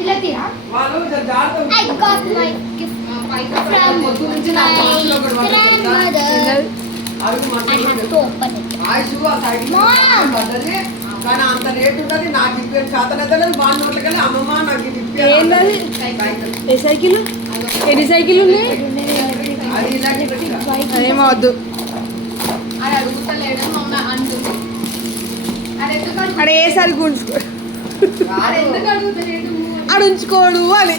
I got my gift from my grandmother. I have to open it. Mom! కానీ అంత rate ఉంటుంది నాకు ఇప్పే చేతనైతే బాగా నోట్లకెళ్ళి అమ్మమ్మ నాకు ఇది ఏ సైకిల్ ఎన్ని సైకిల్ ఉన్నాయి అది ఇలాంటి అదేమో వద్దు అది అడుగుతలేడు మమ్మ అంటుంది అక్కడ ఏ సరికి ఉంచుకో ఎందుకు అడుగుతలేడు ఆడు ఉంచుకోడు అని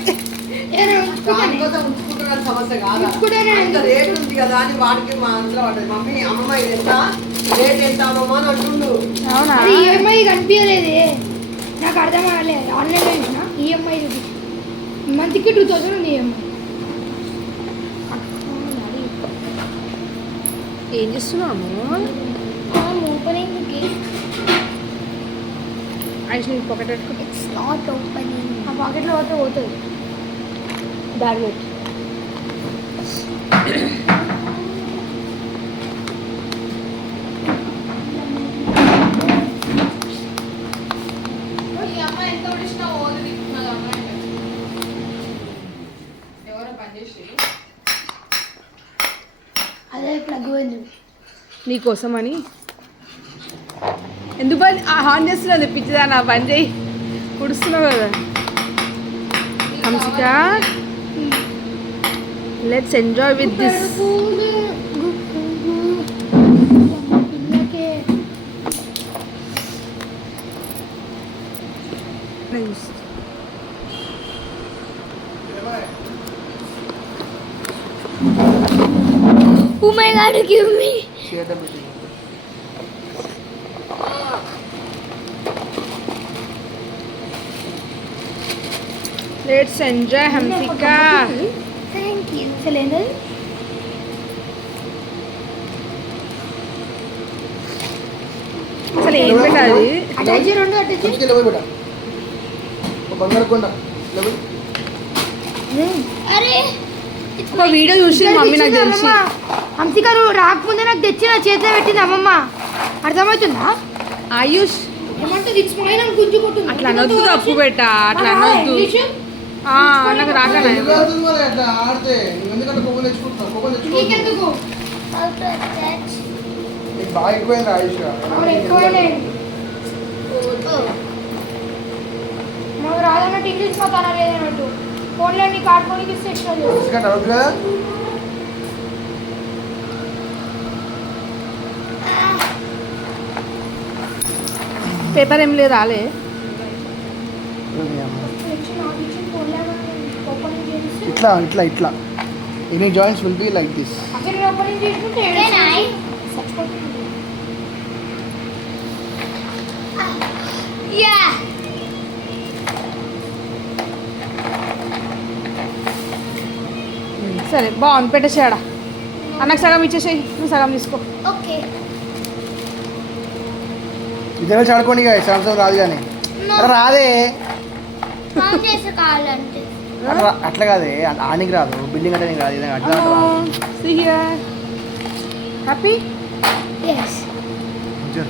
దానికోసం ఉంచుకుంటున్న సమస్య కాదు అంత రేట్ ఉంది కదా అని వాడికి మా ఇంట్లో పడ్డది మమ్మీ అమ్మమ్మ ఇది ఎంత రేట్ ఎంత అమ్మమ్మ అని అంటుండు అవునా ఈఎంఐ కనిపించలేదే నాకు అర్థం కాలేదు ఆన్లైన్లో చూసిన ఈఎంఐ మంత్కి 2000 ఉంది ఈఎంఐ ఏం చేస్తున్నాము I'm opening the gift. Ice నీ పాకెట్ పెట్టుకో It's not opening. ఆ పాకెట్లో పోతే పోతుంది బ్యాగ్ పెట్టు ఈ అమ్మాయి ఎంత పడిచినా ఓది ఎవరో పనిచేసి అదే ప్లగ్ పోయింది నీకోసమని ఎందుకు పని హాన్ చేస్తున్నావు పిచ్చిదా నా పని చేయి కుడుస్తున్నావు కదా Hansika let's enjoy with this Oh my god, give me. Let's enjoy Hansika Thank you. Cylinder అసలు ఏం పెట్టాలి అటాచ్ రెండు అటాచ్ బంగారు కొండ అరే ఒక వీడియో చూసి మమ్మీ నాకు తెలిసి హంసిక నువ్వు రాకముందే నాకు తెచ్చి నా చేతిలో పెట్టింది అమ్మమ్మ అర్థమవుతుందా ఆయుష్ ఏమంటుంది ఇట్స్ మైన్ అని గుంజుకుంటుంది అట్లా అనొద్దు తప్పు పెట్ట అట్లా అనొద్దు నాకు రాకనా అట్లా ఆడితే నువ్వు ఎందుకంటే పొగలు తెచ్చుకుంటున్నావు పొగలు నీకెందుకు how to attach. నీకు బాగా ఎక్కువైంది ఆయుష్ అవును ఎక్కువనే Oh. మాకు రాదన్నట్టు ఇంగ్లీష్ మాట్లాడాలి లేదన్నట్టు ఫోన్లో నీకు ఆడుకోనికి ఇస్తే ఎక్స్ట్రా చేస్తాను డౌట్ కదా పేపర్ ఏం లేదు రాలే ఇట్లా ఇట్లా ఇట్లా any joints will be like this opening చేసుకుంటే Can I? Yeah. సరే బాగుంది పెట్టేసాడా అన్నకు సగం ఇచ్చేసేయి నువ్వు సగం తీసుకో Okay. ఇద్దరు ఆడుకోండి సామ్సంగ్ రాదు కానీ No. రాదే Phone చేసి కావాలంటే. అట్లా కాదే ఆనికి రాదు బిల్డింగ్ అంటే నీకు రాదు అట్లా హ్యాపీ Yes.